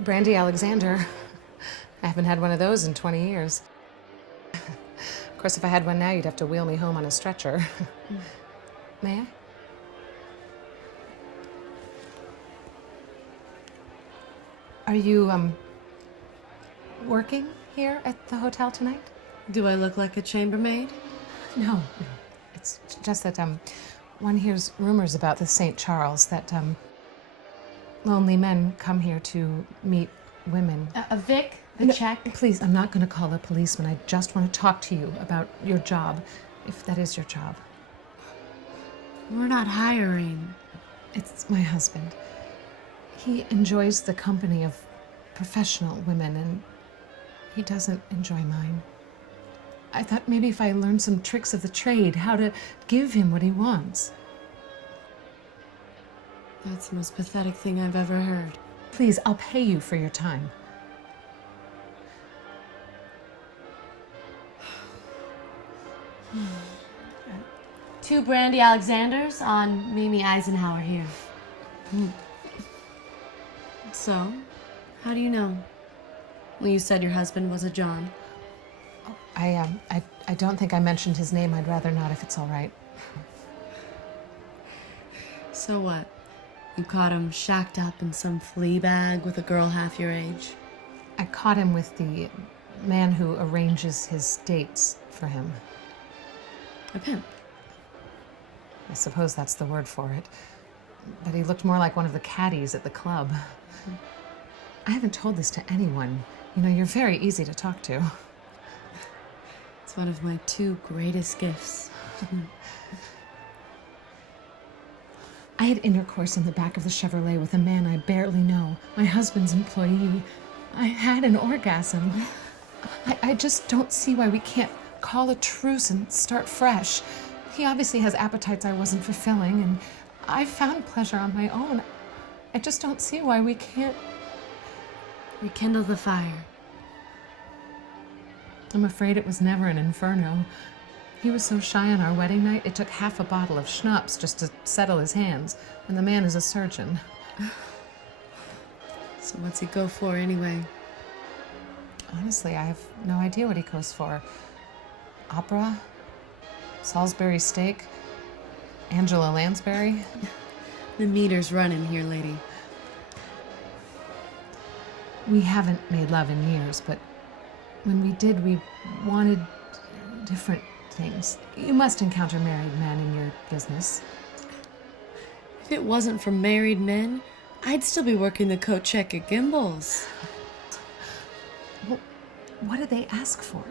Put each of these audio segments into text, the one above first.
Brandy Alexander. I haven't had one of those in 20 years. Of course, if I had one now, you'd have to wheel me home on a stretcher. May I? Are you, working here at the hotel tonight? Do I look like a chambermaid? No. It's just that, one hears rumors about the St. Charles that, lonely men come here to meet women. Vic, the check. Please, I'm not going to call a policeman. I just want to talk to you about your job, if that is your job. We're not hiring. It's my husband. He enjoys the company of professional women, and he doesn't enjoy mine. I thought maybe if I learned some tricks of the trade, how to give him what he wants. That's the most pathetic thing I've ever heard. Please, I'll pay you for your time. Two Brandy Alexanders on Mamie Eisenhower here. So, how do you know? Well, you said your husband was a John. I don't think I mentioned his name. I'd rather not, if it's all right. So what? You caught him shacked up in some flea bag with a girl half your age? I caught him with the man who arranges his dates for him. A pimp? I suppose that's the word for it. But he looked more like one of the caddies at the club. I haven't told this to anyone. You know, you're very easy to talk to. It's one of my two greatest gifts. I had intercourse in the back of the Chevrolet with a man I barely know, my husband's employee. I had an orgasm. I just don't see why we can't call a truce and start fresh. He obviously has appetites I wasn't fulfilling, and I found pleasure on my own. I just don't see why we can't rekindle the fire. I'm afraid it was never an inferno. He was so shy on our wedding night, it took half a bottle of schnapps just to settle his hands, and the man is a surgeon. So what's he go for anyway? Honestly, I have no idea what he goes for. Opera? Salisbury steak? Angela Lansbury? The meter's running here, lady. We haven't made love in years, but when we did, we wanted different things. You must encounter married men in your business. If it wasn't for married men, I'd still be working the coat check at Gimbel's. Well, what do they ask for?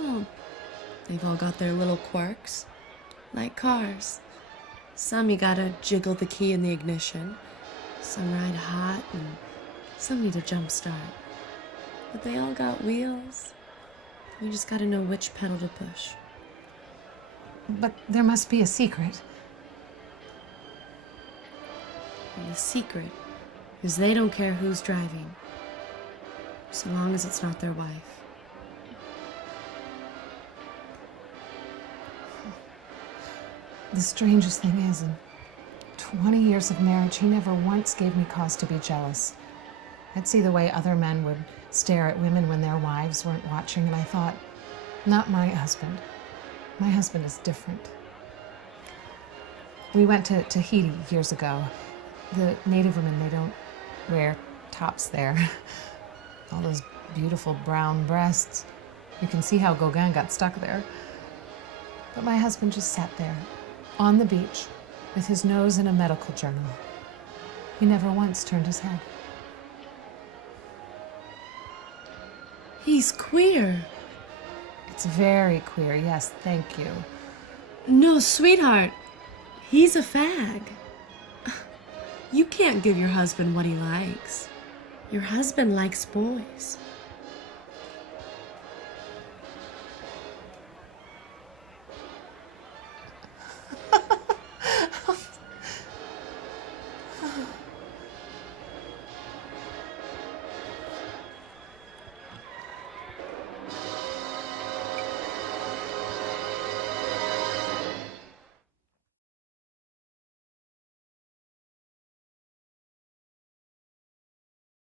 Oh, they've all got their little quirks, like cars. Some you gotta jiggle the key in the ignition, some ride hot, and some need a jump start. But they all got wheels. You just gotta know which pedal to push. But there must be a secret. And the secret is they don't care who's driving, so long as it's not their wife. The strangest thing is, in 20 years of marriage, he never once gave me cause to be jealous. I'd see the way other men would stare at women when their wives weren't watching, and I thought, not my husband. My husband is different. We went to Tahiti years ago. The native women, they don't wear tops there. All those beautiful brown breasts. You can see how Gauguin got stuck there. But my husband just sat there, on the beach, with his nose in a medical journal. He never once turned his head. He's queer. It's very queer, yes, thank you. No, sweetheart. He's a fag. You can't give your husband what he likes. Your husband likes boys.